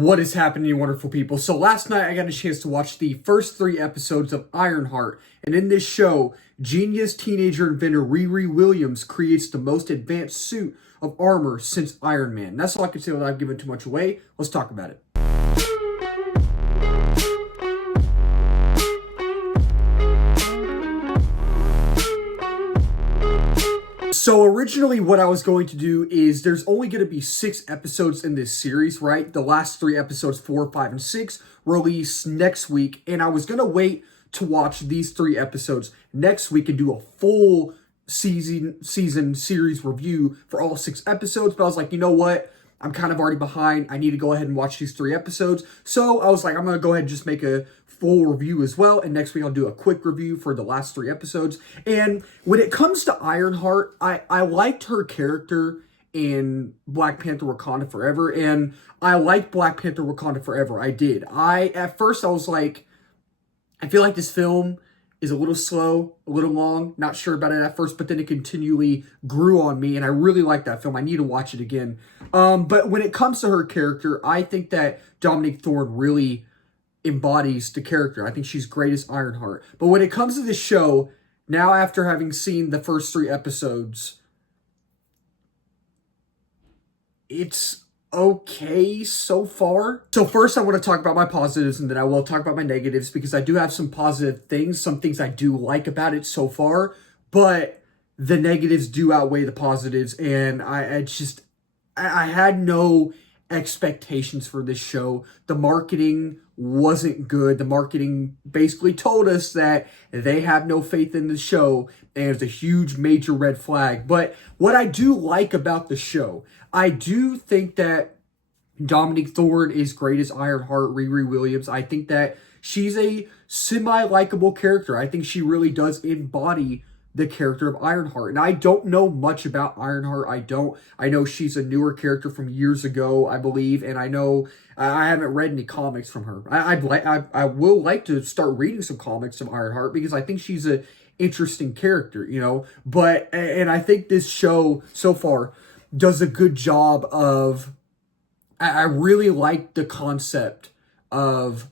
What is happening, you wonderful people? So last night I got a chance to watch the first 3 episodes of Ironheart, and in this show, genius teenager inventor Riri Williams creates the most advanced suit of armor since Iron Man. That's all I can say without giving too much away. Let's talk about it. So originally what I was going to do is there's only going to be 6 episodes in this series, right? The last 3 episodes, 4, 5, and 6, release next week. And I was going to wait to watch these 3 episodes next week and do a full season series review for all 6 episodes. But I was like, you know what? I'm kind of already behind. I need to go ahead and watch these 3 episodes. So I was like, I'm going to go ahead and just make a full review as well. And next week I'll do a quick review for the last 3 episodes. And when it comes to Ironheart, I liked her character in Black Panther Wakanda Forever. And I liked Black Panther Wakanda Forever. I did. At first I was like, I feel like this film is a little slow, a little long, not sure about it at first, but then it continually grew on me, and I really like that film. I need to watch it again. But when it comes to her character, I think that Dominique Thorne really embodies the character. I think she's great as Ironheart. But when it comes to this show, now after having seen the first 3 episodes, it's okay so far. So first I want to talk about my positives, and then I will talk about my negatives, because I do have some positive things, some things I do like about it so far, but the negatives do outweigh the positives. And I had no expectations for this show. The marketing wasn't good. The marketing basically told us that they have no faith in the show, and it's a huge major red flag. But what I do like about the show, I do think that Dominique Thorne is great as Ironheart, Riri Williams. I think that she's a semi-likable character. I think she really does embody the character of Ironheart. And I don't know much about Ironheart. I know she's a newer character from years ago, I believe, and I know I haven't read any comics from her. I will like to start reading some comics of Ironheart, because I think she's a interesting character, you know. And I think this show so far does a good job of, I really like the concept of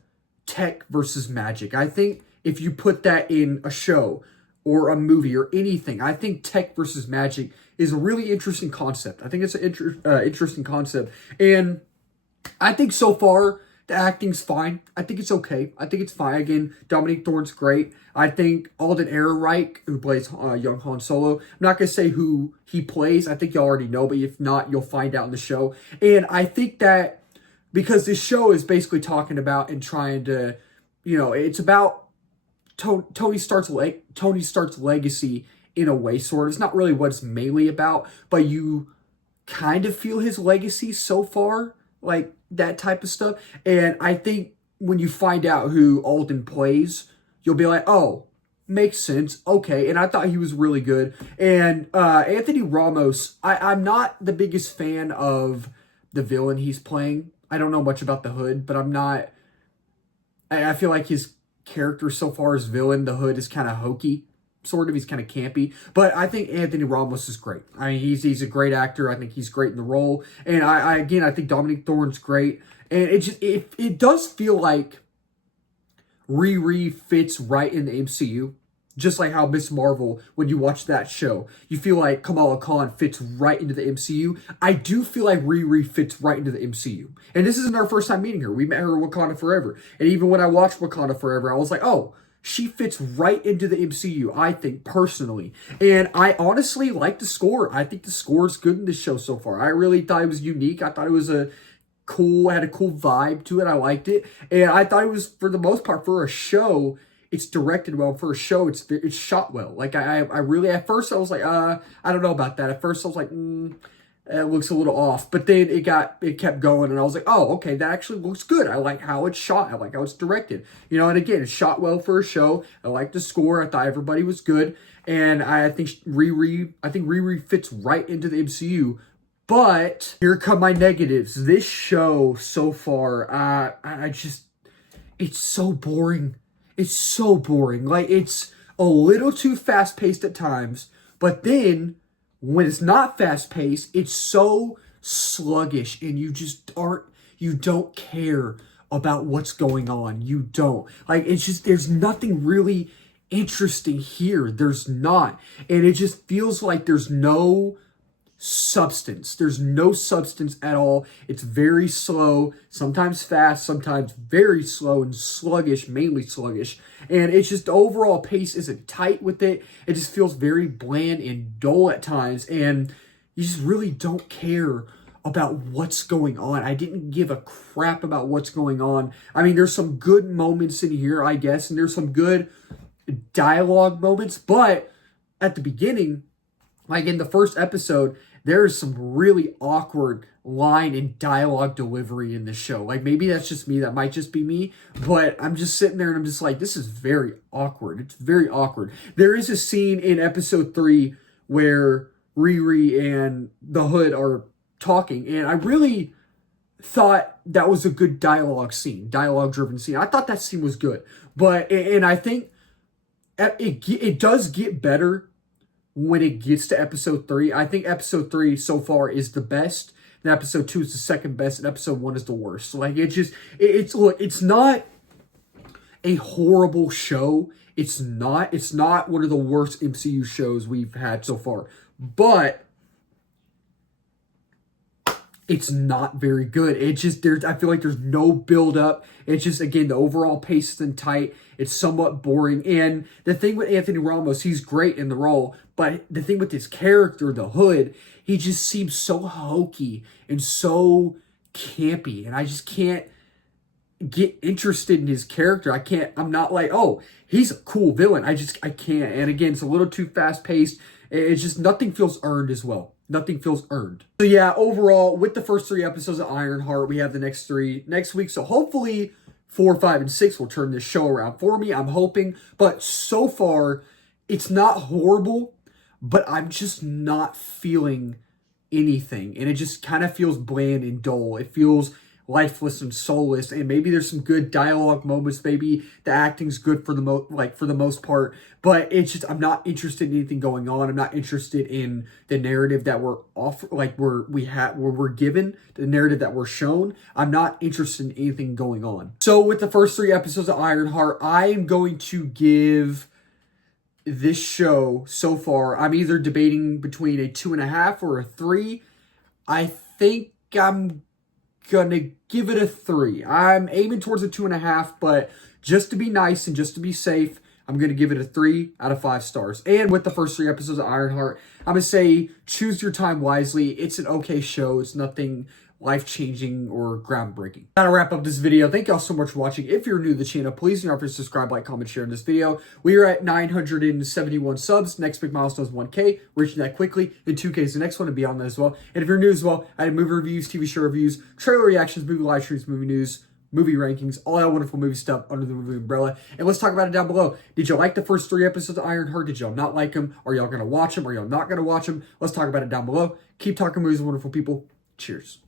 tech versus magic. I think if you put that in a show or a movie or anything, I think tech versus magic is a really interesting concept. I think it's an interesting concept. And I think so far, the acting's fine. I think it's okay. I think it's fine. Again, Dominique Thorne's great. I think Alden Ehrenreich, who plays young Han Solo, I'm not going to say who he plays. I think you already know, but if not, you'll find out in the show. And I think that because this show is basically talking about and trying to, you know, it's about Tony Stark's legacy in a way, sort of. It's not really what it's mainly about, but you kind of feel his legacy so far, like that type of stuff. And I think when you find out who Alden plays, you'll be like, oh, makes sense. Okay. And I thought he was really good. And Anthony Ramos, I'm not the biggest fan of the villain he's playing. I don't know much about the Hood, but I feel like his character so far as villain, the Hood, is kind of hokey. Sort of, he's kind of campy, but I think Anthony Ramos is great. I mean, he's a great actor. I think he's great in the role, and I think Dominique Thorne's great. And it does feel like Riri fits right in the MCU, just like how Miss Marvel, when you watch that show, you feel like Kamala Khan fits right into the MCU. I do feel like Riri fits right into the MCU, and this isn't our first time meeting her. We met her in Wakanda Forever, and even when I watched Wakanda Forever, I was like, oh, she fits right into the MCU, I think, personally. And I honestly like the score. I think the score is good in this show so far. I really thought it was unique. I thought it was had a cool vibe to it. I liked it. And I thought it was, for the most part, for a show, it's directed well. For a show, it's shot well. Like, I really, at first, I was like, I don't know about that. At first, I was like, it looks a little off, but then it kept going, and I was like, oh, okay, that actually looks good. I like how it's shot. I like how it's directed. You know, and again, it's shot well for a show. I like the score. I thought everybody was good, and I think Riri fits right into the MCU. But here come my negatives. This show so far, it's so boring. It's so boring. Like, it's a little too fast-paced at times, but then when it's not fast-paced, it's so sluggish, and you just aren't you don't care about what's going on. You don't. Like, it's just, there's nothing really interesting here. There's not. And it just feels like there's no substance. There's no substance at all. It's very slow, sometimes fast, sometimes very slow and sluggish, mainly sluggish. And it's just the overall pace isn't tight with it. It just feels very bland and dull at times. And you just really don't care about what's going on. I didn't give a crap about what's going on. I mean, there's some good moments in here, I guess, and there's some good dialogue moments, but at the beginning, like in the first episode, there is some really awkward line and dialogue delivery in the show. Like, maybe that's just me. That might just be me. But I'm just sitting there and I'm just like, this is very awkward. It's very awkward. There is a scene in episode 3 where Riri and the Hood are talking. And I really thought that was a good dialogue-driven scene. I thought that scene was good. And I think it does get better when it gets to episode 3. I think episode 3 so far is the best, and episode 2 is the second best, and episode 1 is the worst. So, like, look, it's not a horrible show. It's not one of the worst MCU shows we've had so far, but it's not very good. I feel like there's no build up. It's just, again, the overall pace isn't tight. It's somewhat boring. And the thing with Anthony Ramos, he's great in the role, but the thing with his character, the Hood, he just seems so hokey and so campy. And I just can't get interested in his character. I'm not like, oh, he's a cool villain. I can't. And again, it's a little too fast paced. It's just, nothing feels earned as well. Nothing feels earned. So yeah, overall, with the first 3 episodes of Ironheart, we have the next 3 next week. So hopefully 4, 5, and 6 will turn this show around for me. I'm hoping. But so far, it's not horrible, but I'm just not feeling anything. And it just kind of feels bland and dull. It feels lifeless and soulless, and maybe there's some good dialogue moments. Maybe the acting's good for the most part, but it's just, I'm not interested in anything going on. I'm not interested in the narrative that we're given, the narrative that we're shown. I'm not interested in anything going on. So with the first 3 episodes of Ironheart, I am going to give this show so far, I'm either debating between a 2.5 or a 3. I think I'm gonna give it a 3. I'm aiming towards a 2.5, but just to be nice and just to be safe, I'm gonna give it a 3 out of 5 stars. And with the first 3 episodes of Ironheart, I'm gonna say choose your time wisely. It's an okay show. It's nothing life-changing or groundbreaking. That'll wrap up this video. Thank y'all so much for watching. If you're new to the channel, please do not forget to subscribe, like, comment, share in this video. We are at 971 subs. Next big milestone is 1K. We're reaching that quickly. And 2K is the next one and beyond that as well. And if you're new as well, I have movie reviews, TV show reviews, trailer reactions, movie live streams, movie news, movie rankings, all that wonderful movie stuff under the movie umbrella. And let's talk about it down below. Did you like the first 3 episodes of Ironheart? Did y'all not like them? Are y'all going to watch them? Are y'all not going to watch them? Let's talk about it down below. Keep talking movies, wonderful people. Cheers.